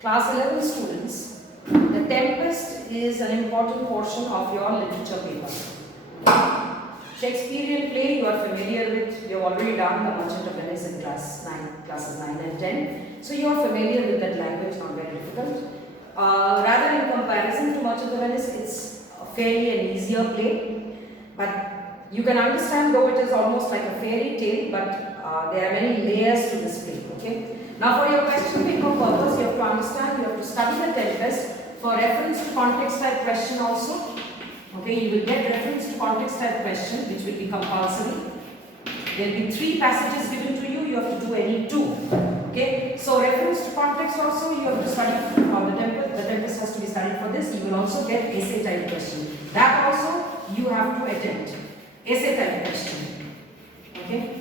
Class 11 students, the Tempest is an important portion of your literature paper. Shakespearean play you are familiar with. You have already done The Merchant of Venice in classes 9 and 10. So you are familiar with that language, not very difficult. Rather in comparison to Merchant of Venice, it's fairly an easier play. But you can understand, though it is almost like a fairy tale, but there are many layers to this play. Okay. Now for your question paper purpose, you have to understand, you have to study the Tempest for reference to context type question also. Okay, you will get reference to context type question which will be compulsory. There will be 3 passages given to you, you have to do any 2. Okay, so reference to context also you have to study the Tempest has to be studied for this. You will also get essay type question. That also you have to attempt. Essay type question. Okay.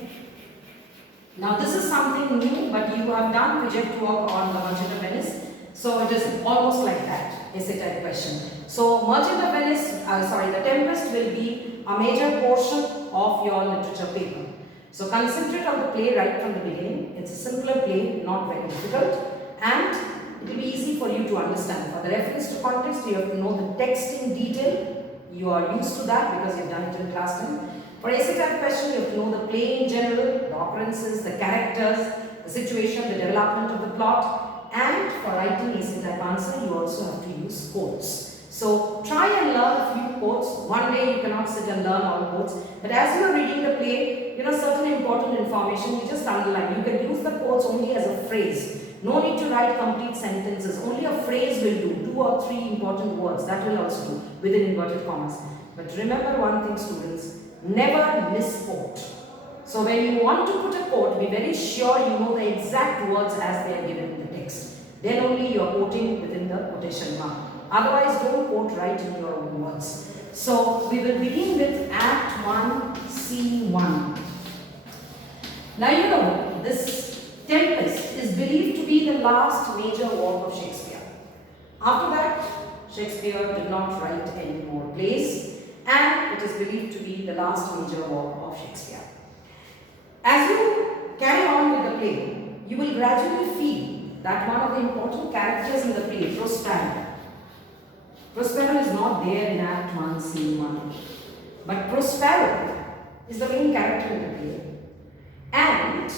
Now this is something new, but you have done project work on The Merchant of Venice. So it is almost like that, essay type question. So Merchant of Venice, the Tempest will be a major portion of your literature paper. So concentrate on the play right from the beginning. It's a simpler play, not very difficult, and it will be easy for you to understand. For the reference to context, you have to know the text in detail. You are used to that because you've done it in class 10. For essay type question, you have to know the play in general, the occurrences, the characters, the situation, the development of the plot, and for writing essay type answer, you also have to use quotes. So try and learn a few quotes. One day you cannot sit and learn all quotes, but as you are reading the play, certain important information, you just underline. You can use the quotes only as a phrase. No need to write complete sentences. Only a phrase will do. 2 or 3 important words. That will also do within inverted commas. But remember one thing, students. Never misquote. So when you want to put a quote, be very sure you know the exact words as they are given in the text. Then only you are quoting within the quotation mark. Otherwise, don't quote right in your own words. So we will begin with Act 1, Scene 1. Now this Tempest is believed to be the last major work of Shakespeare. After that, Shakespeare did not write any more plays, and it is believed to be the last major work of Shakespeare. As you carry on with the play, you will gradually feel that one of the important characters in the play, Prospero. Prospero is not there in Act 1, Scene 1. But Prospero is the main character in the play. And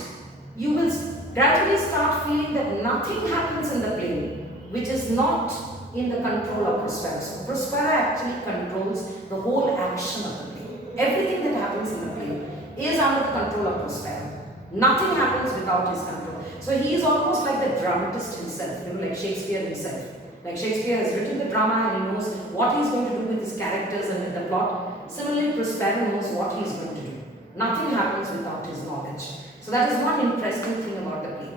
you will gradually start feeling that nothing happens in the play which is not in the control of Prospero. So Prospero actually controls the whole action of the play. Everything that happens in the play is under the control of Prospero. Nothing happens without his control. So he is almost like the dramatist himself, like Shakespeare himself. Like Shakespeare has written the drama and he knows what he is going to do with his characters and with the plot. Similarly, Prospero knows what he is going to do. Nothing happens without his knowledge. So that is one interesting thing about the play.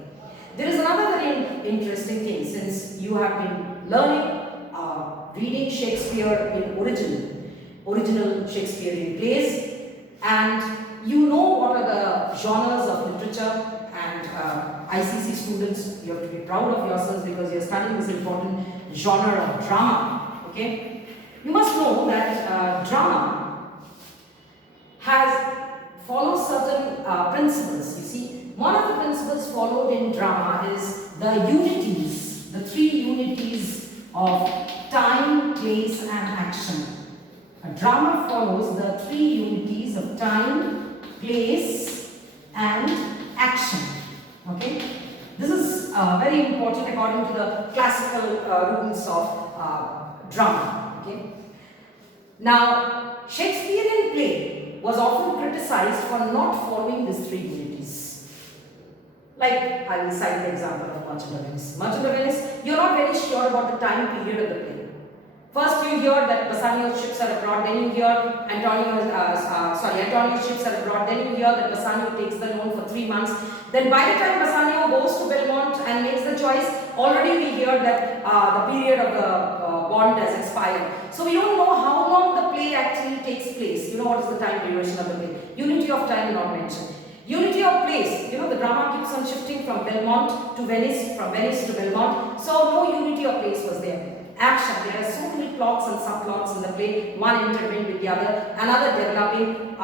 There is another very interesting thing, since you have been learning, reading Shakespeare in original Shakespearean plays, and you know what are the genres of literature, and ICC students, you have to be proud of yourselves because you are studying this important genre of drama. Okay, you must know that drama follows certain principles. You see, one of the principles followed in drama is the unities, the 3 unities of time, place, and action. A drama follows the 3 unities of time, place, and action. Okay, this is very important according to the classical rules of drama. Okay, now Shakespearean play was often criticized for not following these 3 unities. Like, I will cite the example of Merchant of Venice. Merchant of Venice, you are not very sure about the time period of the play. First you hear that Bassanio's ships are abroad, then you hear Antonio's ships are abroad, then you hear that Bassanio takes the loan for 3 months. Then by the time Bassanio goes to Belmont and makes the choice, already we hear that the period of the bond has expired. So we don't know how long the play actually takes place. You know what is the time duration of the play. Unity of time not mentioned. Unity of place. The drama keeps on shifting from Belmont to Venice, from Venice to Belmont. So no unity of place was there. Action. There are so many plots and subplots in the play, one intertwined with the other, another developing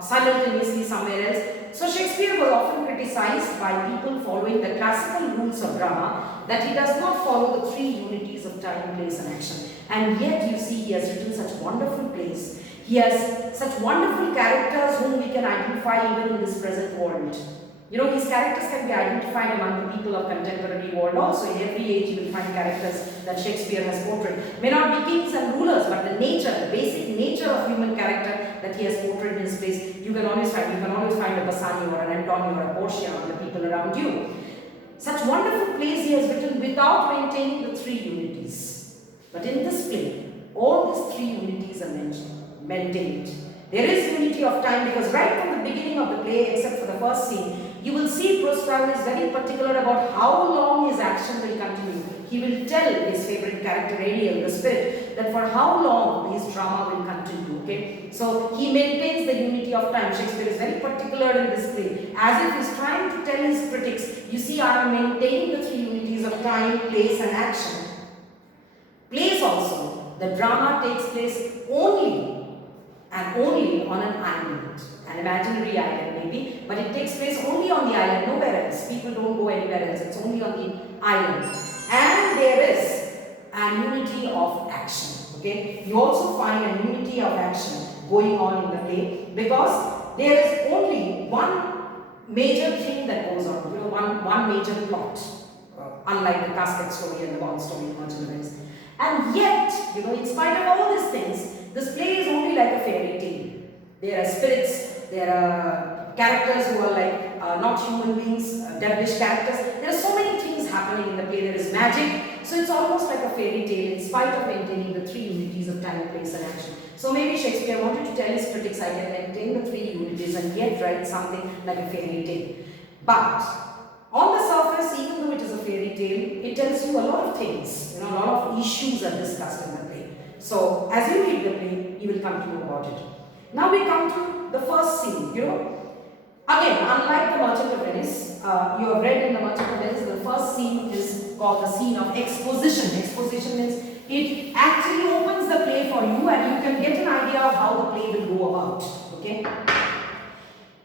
simultaneously somewhere else. So Shakespeare was often criticized by people following the classical rules of drama that he does not follow the three unities of time, place and action. And yet you see he has written such wonderful plays. He has such wonderful characters whom we can identify even in this present world. You know, his characters can be identified among the people of contemporary world also. In every age you will find characters that Shakespeare has portrayed. May not be kings and rulers, but the nature, the basic nature of human character that he has portrayed in his plays, you can always find. You can always find a Bassanio or an Antonio or a Portia among the people around you. Such wonderful plays he has written without maintaining the three unities. But in this play, all these three unities are maintained. There is unity of time because right from the beginning of the play, except for the first scene, you will see Prospero is very particular about how long his action will continue. He will tell his favorite character, Ariel, the spirit, that for how long his drama will continue. Okay, so he maintains the unity of time. Shakespeare is very particular in this play, as if he's trying to tell his critics, you see, I am maintaining the three unities of time, place, and action. Plays also, the drama takes place only and only on an island, an imaginary island maybe, but it takes place only on the island, nowhere else. People don't go anywhere else, it's only on the island. And there is an unity of action. Okay, you also find a unity of action going on in the play because there is only one major thing that goes on, you know, one major plot, unlike the casket story and the bond story in Merchant of Venice. And yet, you know, in spite of all these things, this play is only like a fairy tale. There are spirits, there are characters who are like not human beings, devilish characters. There are so many things happening in the play. There is magic. So it's almost like a fairy tale in spite of maintaining the three unities of time, place and action. So maybe Shakespeare wanted to tell his critics, I can maintain the three unities and yet write something like a fairy tale. But on the surface, even though it is a fairy tale, it tells you a lot of things. You know, a lot of issues are discussed in the play. So as you read the play, you will come to know about it. Now we come to the first scene, you know. Again, unlike the Merchant of Venice, you have read in the Merchant of Venice, the first scene is called the scene of exposition. Exposition means it actually opens the play for you and you can get an idea of how the play will go about. Okay.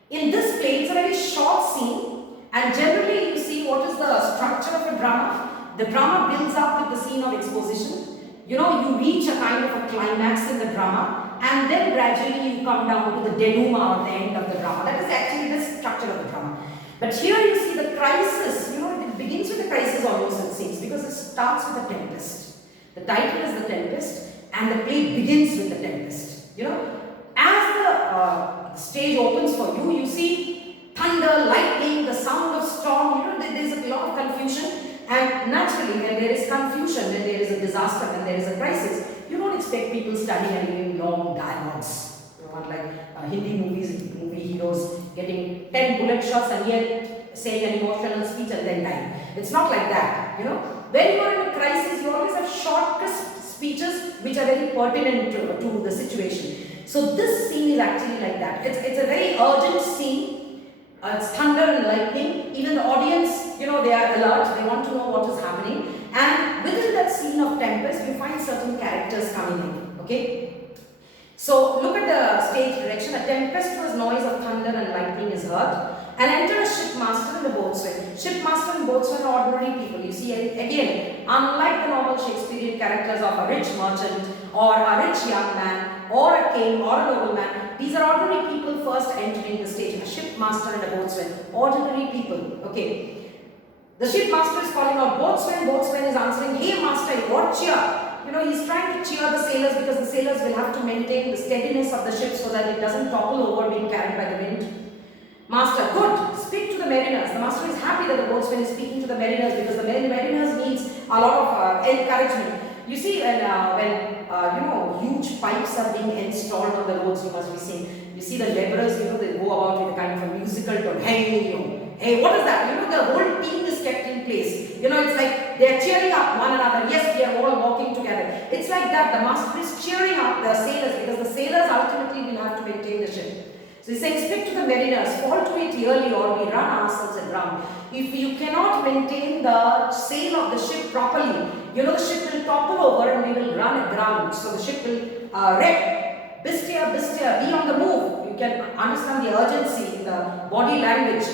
In this play, it's a very short scene and generally you see what is the structure of a drama. The drama builds up with the scene of exposition. You know, you reach a kind of a climax in the drama and then gradually you come down to the denouement or the end of the drama. That is actually the structure of the drama. But here you see the crisis, you know, it begins with a crisis almost it seems because it starts with a tempest. The title is The Tempest and the play begins with the tempest. You know, as the stage opens for you, you see thunder, lightning, the sound of storm, you know, there is a lot of confusion. And naturally, when there is confusion, when there is a disaster, when there is a crisis, you don't expect people standing and giving long dialogues. You know, like Hindi movie heroes getting 10 bullet shots and yet saying an emotional speech and then dying. It's not like that, you know. When you are in a crisis, you always have short, crisp speeches which are very pertinent to the situation. So this scene is actually like that. It's a very urgent scene. It's thunder and lightning. Even the audience, you know, they are alert. They want to know what is happening. And within that scene of Tempest, you find certain characters coming in. Okay. So look at the stage direction. A tempestuous noise of thunder and lightning is heard. And enter a shipmaster and a boatswain. Shipmaster and boatswain are ordinary people. You see, again, unlike the normal Shakespearean characters of a rich merchant or a rich young man or a king or a nobleman, these are ordinary people first entering the stage. A shipmaster and a boatswain. Ordinary people. Okay. The shipmaster is calling out boatswain. Boatswain is answering, hey master, what cheer? You know, he's trying to cheer the sailors because the sailors will have to maintain the steadiness of the ship so that it doesn't topple over being carried by the wind. Master, good, speak to the mariners. The master is happy that the boatswain is speaking to the mariners because the mariners needs a lot of encouragement. You see, when you know, huge pipes are being installed on the roads, you must be seeing. You see the laborers, you know, they go about with a kind of a musical tone. Hey, you know, hey, what is that? You know, the whole team is kept in place. You know, it's like they are cheering up one another. Yes, we are all walking together. It's like that. The master is cheering up the sailors because the sailors ultimately will have to maintain the ship. So he's saying, speak to the mariners, fall to it early or we run ourselves aground. If you cannot maintain the sail of the ship properly, you know, the ship will topple over and we will run aground. So the ship will wreck. Bistia, bistia, be on the move. You can understand the urgency in the body language.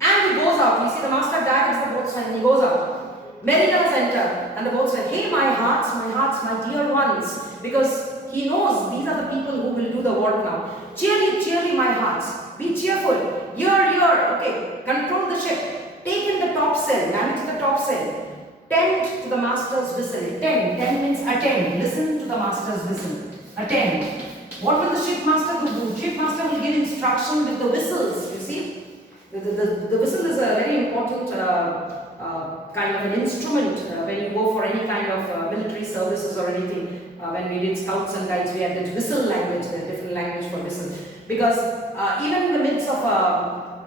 And he goes out. You see the master directs the boatswain and he goes out. Mariners enter and the boatswain, hey my hearts, my dear ones, because he knows these are the people who will do the work now. Cheerly, cheerly my hearts, be cheerful, here, okay, control the ship, take in the topsail, manage the topsail, tend to the master's whistle. Tend means attend, listen to the master's whistle, attend. What will the shipmaster do? Shipmaster will give instruction with the whistles, you see. The whistle is a very important kind of an instrument when you go for any kind of military services or anything. When we did scouts and guides, we had this whistle language, a different language for whistle. Because even in the midst of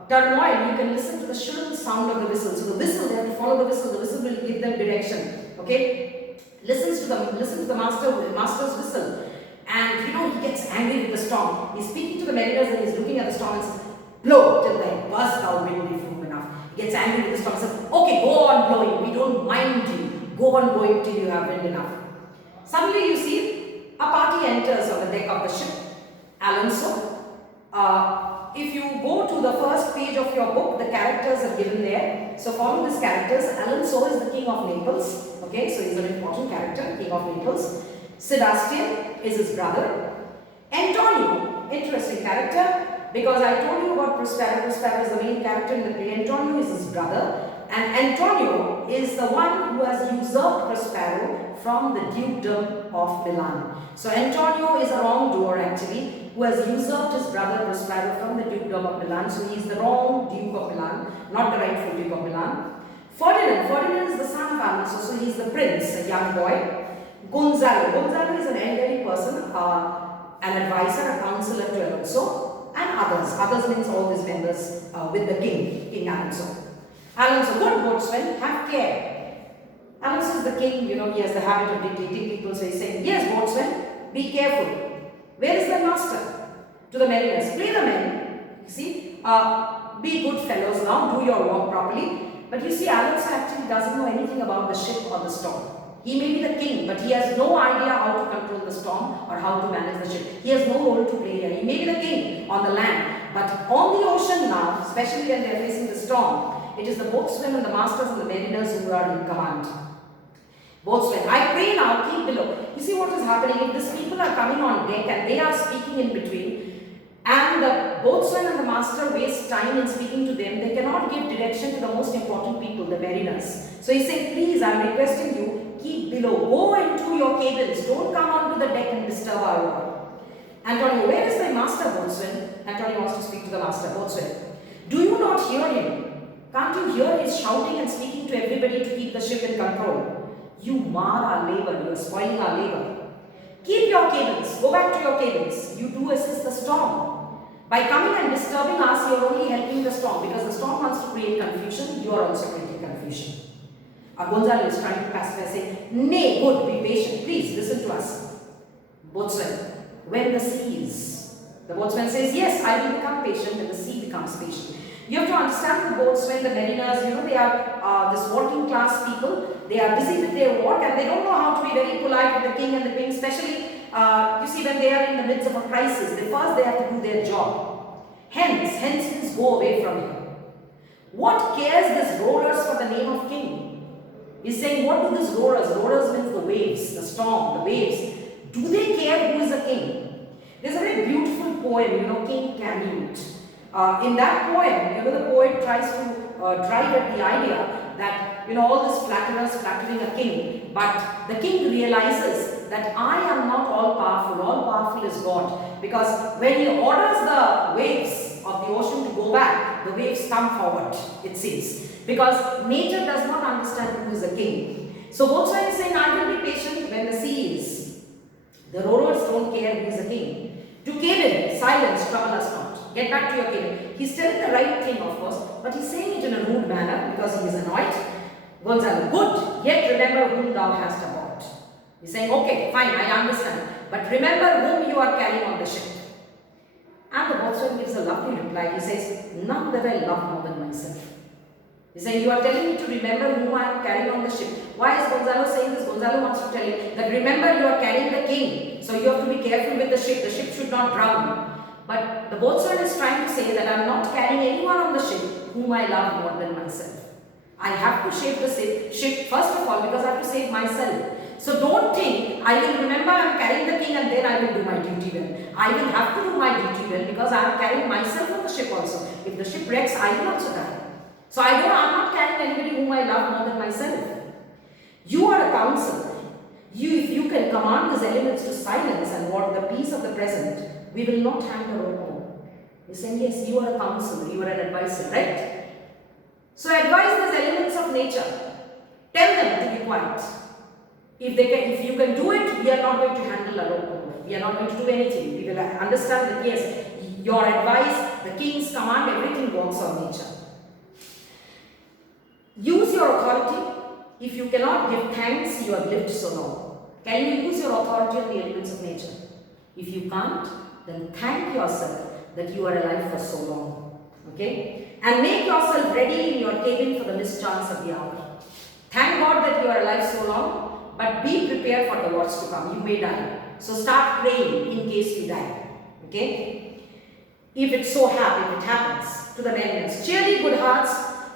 turmoil, you can listen to the shrill sound of the whistle. So the whistle, they have to follow the whistle will give them direction. Okay? Listen to the master's whistle. And you know, he gets angry with the storm. He's speaking to the mariners and he's looking at the storm and says, blow till then, burst thou wind be firm enough. He gets angry with the storm and says, okay, go on blowing, we don't mind you. Go on blowing till you have wind enough. Suddenly you see, a party enters on the deck of the ship. Alonso. If you go to the first page of your book, the characters are given there. So follow these characters. Alonso is the king of Naples. Okay, so he's an important character, king of Naples. Sebastian is his brother. Antonio, interesting character, because I told you about Prospero. Prospero is the main character in the play. Antonio is his brother, and Antonio is the one who has usurped Prospero from the dukedom of Milan. So Antonio is a wrongdoer actually, who has usurped his brother Prospero from the dukedom of Milan. So he is the wrong Duke of Milan, not the rightful Duke of Milan. Ferdinand is the son of Alonso, so he is the prince, a young boy. Gonzalo is an elderly person, an advisor, a counselor to Alonso, and others. Others means all these members with the King Alonso. Alonso, good boatswain, have care. Alonso is the king, you know, he has the habit of dictating people, so he's saying, yes, boatswain, be careful. Where is the master? To the mariners, play the men, you see, be good fellows now, do your work properly. But you see, Alonso actually doesn't know anything about the ship or the storm. He may be the king, but he has no idea how to control the storm or how to manage the ship. He has no role to play here. He may be the king on the land, but on the ocean now, especially when they are facing the storm, it is the boatswain and the masters and the mariners who are in command. Boatswain, I pray now, keep below. You see what is happening? If these people are coming on deck and they are speaking in between, and the boatswain and the master waste time in speaking to them, they cannot give direction to the most important people, the mariners. So he's saying, please, I'm requesting you, keep below, go into your cabins, don't come onto the deck and disturb our work. Antonio, where is thy master, boatswain? Antonio wants to speak to the master, boatswain. Do you not hear him? Can't you hear his shouting and speaking to everybody to keep the ship in control? You mar our labor, you are spoiling our labor. Keep your cabins, go back to your cabins. You do assist the storm. By coming and disturbing us, you are only helping the storm, because the storm wants to create confusion, you are also creating confusion. Gonzalo is trying to pacify, saying, nay, good, be patient, please listen to us. Boatswain, when the sea is. The boatswain says, yes, I will become patient when the sea becomes patient. You have to understand the boatswain, the mariners, you know, they are this working class people. They are busy with their work and they don't know how to be very polite with the king and the queen, especially, you see, when they are in the midst of a crisis. First they have to do their job. Hence means go away from here. What cares this roarers for the name of king? He's saying, what do these roarers? Roarers means the waves, the storm, the waves. Do they care who is the king? There's a very beautiful poem, you know, King Canute. In that poem, you know, the poet tries to drive at the idea that, you know, all these flatterers flattering a king, but the king realizes that I am not all powerful is God, because when he orders the waves of the ocean to go back, the waves come forward, it seems, because nature does not understand who is the king. So boatswain is saying, I will be patient when the sea is. The rowers don't care who is the king. To cabin, silence, trouble us not. Get back to your cabin. He's telling the right thing, of course, but he's saying it in a rude manner because he is annoyed. Gonzalo, good, yet remember whom thou hast aboard. He's saying, okay, fine, I understand, but remember whom you are carrying on the ship. And the boatswain gives a lovely reply. He says, none that I love more than myself. He's saying, you are telling me to remember whom I am carrying on the ship. Why is Gonzalo saying this? Gonzalo wants to tell you that remember you are carrying the king. So you have to be careful with the ship. The ship should not drown. But the boatswain is trying to say that I am not carrying anyone on the ship whom I love more than myself. I have to save the ship first of all because I have to save myself. So don't think I will remember I am carrying the king and then I will do my duty well. I will have to do my duty well because I am carrying myself on the ship also. If the ship wrecks, I will also die. So I am not carrying anybody whom I love more than myself. You are a counselor. If you can command these elements to silence and walk the peace of the present, we will not hang the rope on. He's saying, yes, you are a counselor, you are an advisor, right? So advise these elements of nature. Tell them to be quiet. If you can do it, we are not going to handle a rope. We are not going to do anything. We will understand that yes, your advice, the king's command, everything works on nature. Use your authority. If you cannot give thanks, you have lived so long. Can you use your authority on the elements of nature? If you can't, then thank yourself that you are alive for so long. Okay? And make yourself ready in your cabin for the mischance of the hour. Thank God that you are alive so long, but be prepared for the worst to come. You may die. So start praying in case you die. Okay? If it happens to the elements. Cheerly good hearts.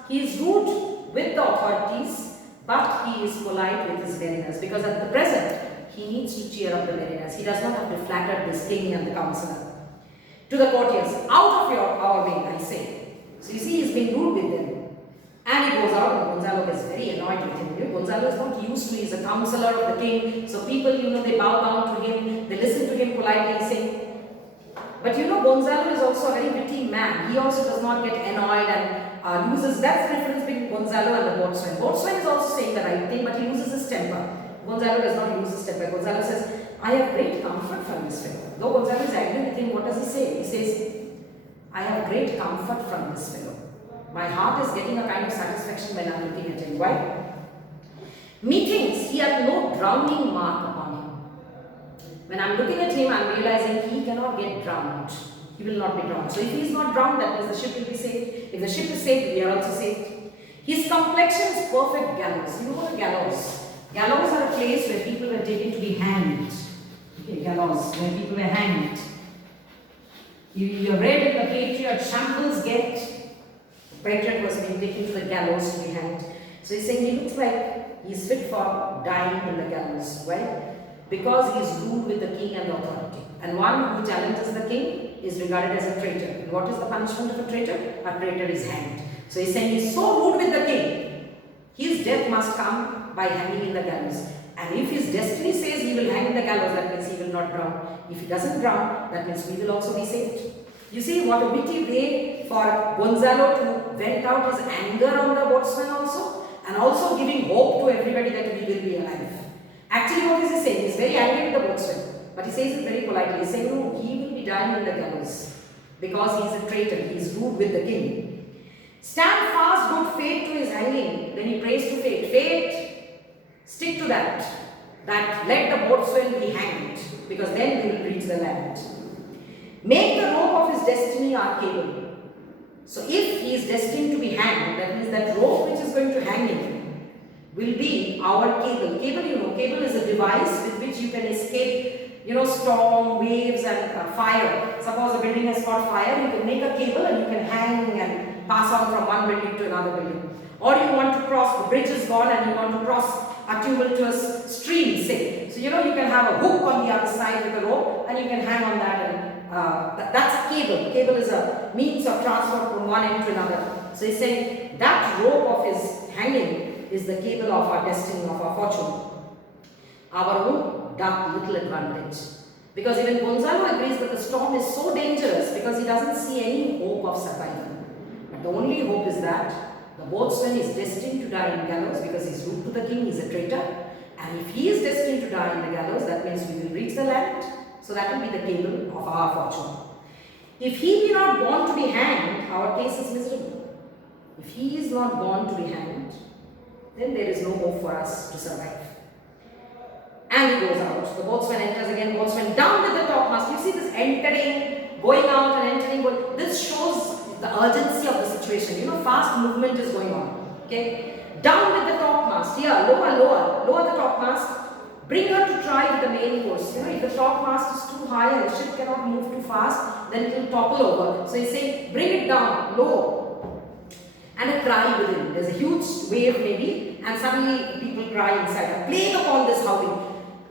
He is rude with the authorities, but he is polite with his mariners, because at the present he needs to cheer up the mariners. He does not have to flatter this king and the counselor. To the courtiers, out of our way, I say. So you see, he's being rude with them. And he goes out, and Gonzalo gets very annoyed with him. Gonzalo is not used to, he's a counselor of the king. So people, they bow down to him, they listen to him politely, say. But Gonzalo is also a very witty man. He also does not get annoyed and loses. That's the difference between Gonzalo and the boatswain. Boatswain is also saying the right thing, but he loses his temper. Gonzalo does not lose his temper. Gonzalo says, I have great comfort from this fellow. Though Gonzalo is angry with him, what does he say? He says, I have great comfort from this fellow. My heart is getting a kind of satisfaction when I am looking at him. Why? Methinks he had no drowning mark upon him. When I am looking at him, I am realizing he cannot get drowned. He will not be drowned. So if he is not drowned, that means the ship will be saved. If the ship is saved, we are also saved. His complexion is perfect gallows. You know what a gallows? Gallows are a place where people were taken to be hanged. Okay, gallows, where people were hanged. You read in the Patriot, Shambles get. Patriot was being taken to the gallows to be hanged. So he's saying he looks like he's fit for dying in the gallows. Why? Because he is ruled with the king and the authority. And one who challenges the king is regarded as a traitor. And what is the punishment of a traitor? A traitor is hanged. So he's saying he's so rude with the king, his death must come by hanging in the gallows. And if his destiny says he will hang in the gallows, that means he will not drown. If he doesn't drown, that means we will also be saved. You see what a witty way for Gonzalo to vent out his anger on the boatswain also, and also giving hope to everybody that we will be alive. Actually, what is he saying? He's very angry with the boatswain, but he says it very politely. He's saying, no, he will be dying in the gallows because he is a traitor. He is rude with the king. Stand fast, good fate to his hanging. Then he prays to fate. Fate, stick to that. That let the boatswain be hanged, because then we will reach the land. Make the rope of his destiny our cable. So if he is destined to be hanged, that means that rope which is going to hang him will be our cable. Cable is a device with which you can escape, storm, waves and fire. Suppose a building has caught fire, you can make a cable and you can hang and pass on from one building to another building. Or you want to cross, the bridge is gone and you want to cross a tumultuous stream, say. So you can have a hook on the other side with a rope and you can hang on that, and that's a cable. Cable is a means of transport from one end to another. So he's saying that rope of his hanging is the cable of our destiny, of our fortune. Our own dark little advantage. Because even Gonzalo agrees that the storm is so dangerous because he doesn't see any hope of survival. But the only hope is that the boatswain is destined to die in gallows because he's rude to the king, he's a traitor. And if he is destined to die in the gallows, that means we will reach the land. So that will be the cable of our fortune. If he be not born to be hanged, our case is miserable. If he is not born to be hanged, then there is no hope for us to survive. And he goes out. The boatswain enters again. Boatswain down with the topmast. You see this entering, going out and entering. This shows the urgency of the situation. Fast movement is going on. Okay. Down with the topmast. Here, lower the topmast. Bring her to try with the main course. If the topmast is too high and the ship cannot move too fast, then it will topple over. So he's saying, bring it down low. And a cry within. There's a huge wave maybe, and suddenly people cry inside. A plague upon this howling.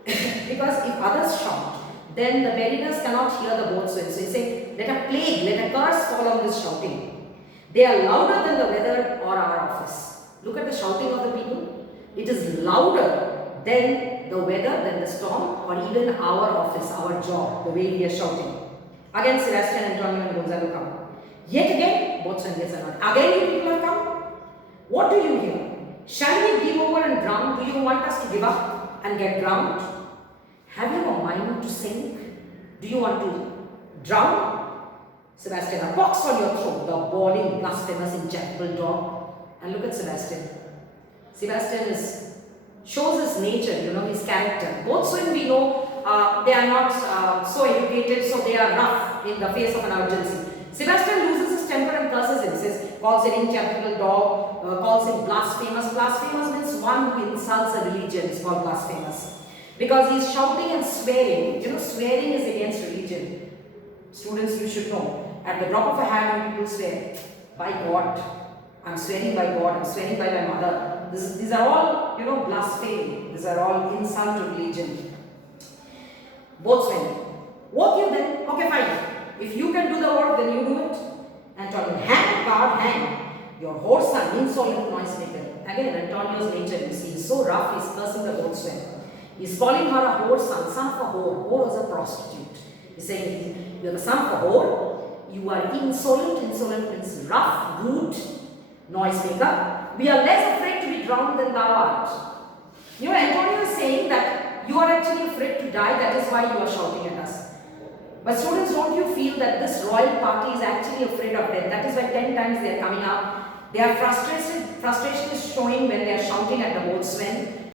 Because if others shout, then the mariners cannot hear the boatswain. So he's saying, let a plague, let a curse fall on this shouting. They are louder than the weather or our office. Look at the shouting of the people. It is louder than the weather, than the storm, or even our office, our job, the way we are shouting. Again, Sebastian, Antonio, and Gonzalo come. Yet again, boatswain gets annoyed. Again, you people have come. What do you hear? Shall we give over and drown? Do you want us to give up and get drowned? Have you a mind to sink? Do you want to drown? Sebastian, a box on your throat, the bawling, blasphemous, injectable dog. And look at Sebastian. Sebastian shows his nature, his character. Boatswain, we know, they are not so educated, so they are rough in the face of an urgency. Sebastian loses his temper and curses him. Says, calls him injectable dog, calls him blasphemous. Blasphemous means one who insults a religion is called blasphemous. Because he is shouting and swearing. Swearing is against religion. Students, you should know. At the drop of a hat, people swear, by God. I'm swearing by God. I'm swearing by my mother. These are all, blasphemy. These are all insult to religion. Boatswain, work you then. Okay, fine. If you can do the work, then you do it. Antonio, hang, guard, hang. Your horse son, insolent noisemaker. Again, Antonio's nature, you see, he's so rough, he's cursing the boatswain. He's calling her a whore son of a whore. Whore was a prostitute. He's saying, you're the son of a whore. You are insolent. Insolent means rough, rude, noisemaker. We are less afraid to be drowned than thou art. Antonio is saying that you are actually afraid to die. That is why you are shouting at us. But students, don't you feel that this royal party is actually afraid of death? That is why 10 times they are coming up. They are frustrated. Frustration is showing when they are shouting at the boatswain.